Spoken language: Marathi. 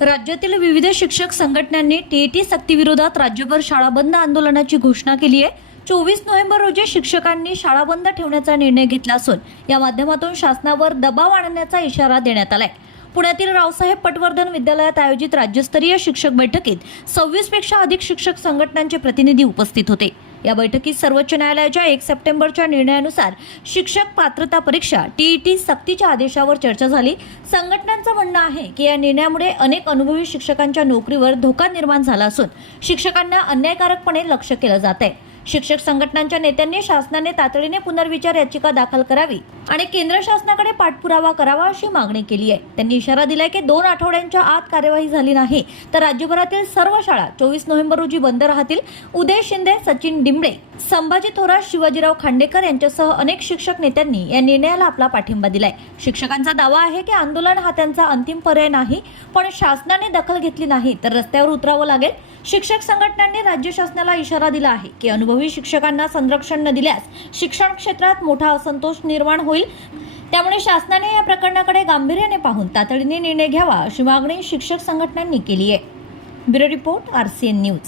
राज्यातील विविध शिक्षक संघटनांनी टीईटी सक्तीविरोधात राज्यभर शाळा बंद आंदोलनाची घोषणा केली आहे. चोवीस नोव्हेंबर रोजी शिक्षकांनी शाळा बंद ठेवण्याचा निर्णय घेतला असून या माध्यमातून शासनावर दबाव आणण्याचा इशारा देण्यात आलाय. पुण्यातील रावसाहेब पटवर्धन विद्यालयात आयोजित राज्यस्तरीय शिक्षक बैठकीत सव्वीसपेक्षा अधिक शिक्षक संघटनांचे प्रतिनिधी उपस्थित होते. या बैठकीत सर्वोच्च न्यायालयाच्या एक सप्टेंबरच्या निर्णयानुसार शिक्षक पात्रता परीक्षा टीईटी सक्तीच्या आदेशावर चर्चा झाली. संघटनांचं म्हणणं आहे की या निर्णयामुळे अनेक अनुभवी शिक्षकांच्या नोकरीवर धोका निर्माण झाला असून शिक्षकांना अन्यायकारकपणे लक्ष केलं जात आहे. शिक्षक संघटनांच्या नेत्यांनी शासनाने तातडीने पुनर्विचार याचिका दाखल करावी आणि केंद्र शासनाकडे पाठपुरावा करावा अशी मागणी केली आहे. त्यांनी इशारा दिलाय की दोन आठवड्यांच्या आत कार्यवाही झाली नाही तर राज्यभरातील सर्व शाळा चोवीस नोव्हेंबर रोजी बंद राहतील. उदय शिंदे सचिन डिंबळे संभाजी थोरात शिवाजीराव खांडेकर यांच्यासह अनेक शिक्षक नेत्यांनी या निर्णयाला आपला पाठिंबा दिलाय. शिक्षकांचा दावा आहे की आंदोलन हा त्यांचा अंतिम पर्याय नाही पण शासनाने दखल घेतली नाही तर रस्त्यावर उतरावं लागेल. शिक्षक संघटनांनी राज्य शासनाला इशारा दिला आहे की अनुभवी शिक्षकांना संरक्षण न दिल्यास शिक्षण क्षेत्रात मोठा असंतोष निर्माण होईल. त्यामुळे शासनाने या प्रकरणाकडे गांभीर्याने पाहून तातडीने निर्णय घ्यावा अशी मागणी शिक्षक संघटनांनी केली आहे. Bureau report R C N news.